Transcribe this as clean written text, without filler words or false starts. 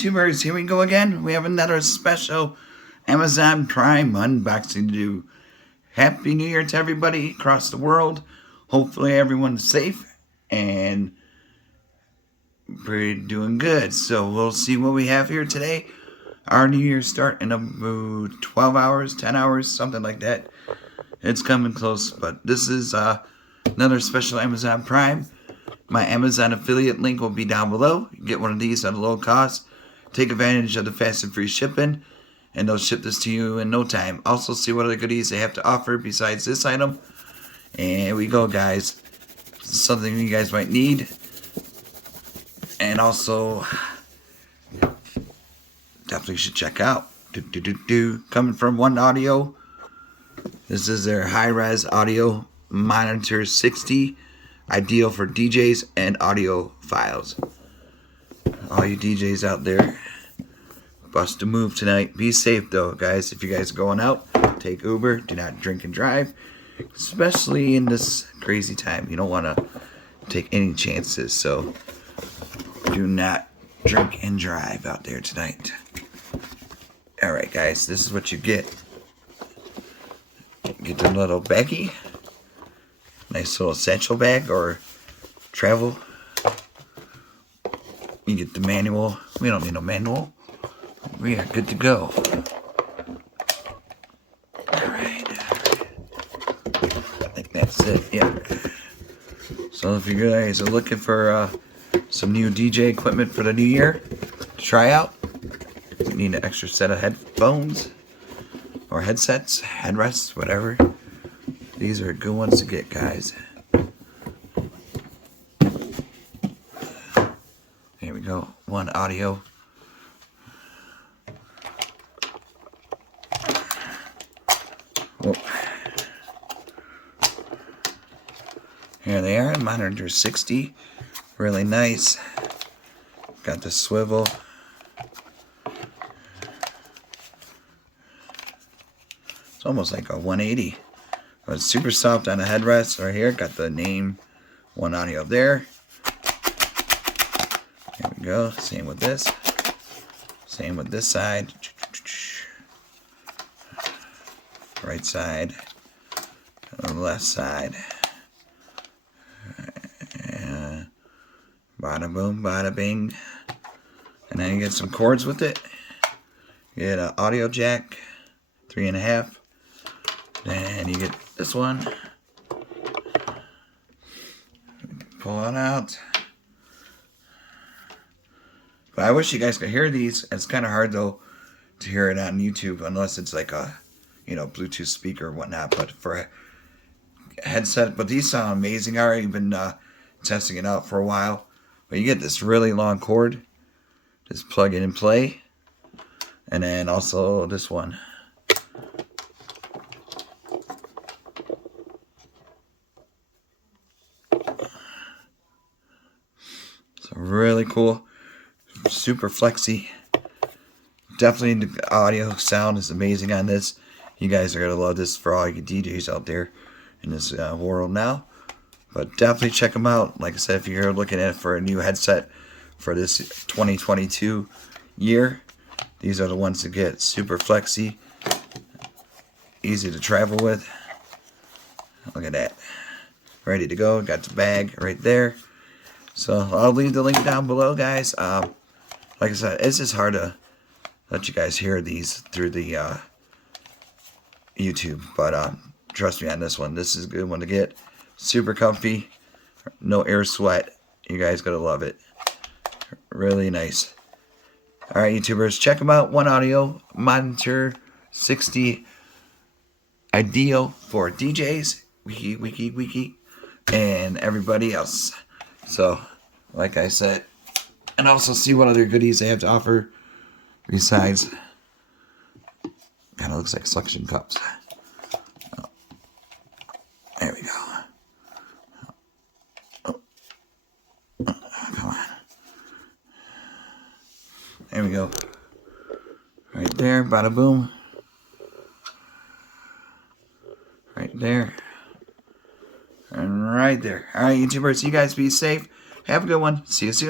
YouTubers, here we go again. We have another special Amazon Prime unboxing to do. Happy New Year to everybody across the world. Hopefully everyone's safe and we're doing good. So we'll see what we have here today. Our New Year's start in about 12 hours, 10 hours, something like that. It's coming close, but this is another special Amazon Prime. My Amazon affiliate link will be down below. You can get one of these at a low cost. Take advantage of the fast and free shipping, and they'll ship this to you in no time. Also, see what other goodies they have to offer besides this item. And here we go, guys. This is something you guys might need. And also, definitely should check out. Coming from OneOdio. This is their high-res audio monitor 60. Ideal for DJs and audio files. All you DJs out there, bust a move tonight. Be safe though, guys. If you guys are going out, take Uber. Do not drink and drive, especially in this crazy time. You don't want to take any chances, so do not drink and drive out there tonight. Alright, guys, this is what you get. Get the little baggie. Nice little satchel bag or travel. You get the manual. We don't need no manual. We are good to go. Alright. I think that's it. Yeah. So if you guys are looking for some new DJ equipment for the new year to try out, you need an extra set of headphones or headsets, headrests, whatever. These are good ones to get, guys. Here we go. OneOdio. Whoa. Here they are. Monitor 60. Really nice. Got the swivel. It's almost like a 180. It's super soft on the headrest right here. Got the name OneOdio there. There we go. Same with this. Same with this side. Right side. And the left side. Bada boom, bada bing. And then you get some cords with it. You get an audio jack, 3.5. Then you get this one. Pull it out. But I wish you guys could hear these. It's kind of hard though to hear it on YouTube unless it's like a, Bluetooth speaker or whatnot. But for a headset, but these sound amazing. I've already been testing it out for a while. But you get this really long cord. Just plug it and play. And then also this one. So really cool, super flexy. Definitely the audio sound is amazing on this. You guys are gonna love this for all you DJs out there in this world now. But definitely check them out. Like I said, if you're looking at it for a new headset for this 2022 year, these are the ones to get. Super flexy, easy to travel with. Look at that, ready to go. Got the bag right there. So I'll leave the link down below, guys. Like I said, it's just hard to let you guys hear these through the YouTube. But trust me on this one. This is a good one to get. Super comfy. No air sweat. You guys gotta love it. Really nice. Alright, YouTubers, check them out. OneOdio Monitor 60. Ideal for DJs. Wiki. And everybody else. So, like I said, and also see what other goodies they have to offer besides, kind of looks like suction cups. Oh, there we go. Come on. There we go. Right there, bada boom. Right there. And right there. Alright, YouTubers, you guys be safe. Have a good one. See you soon.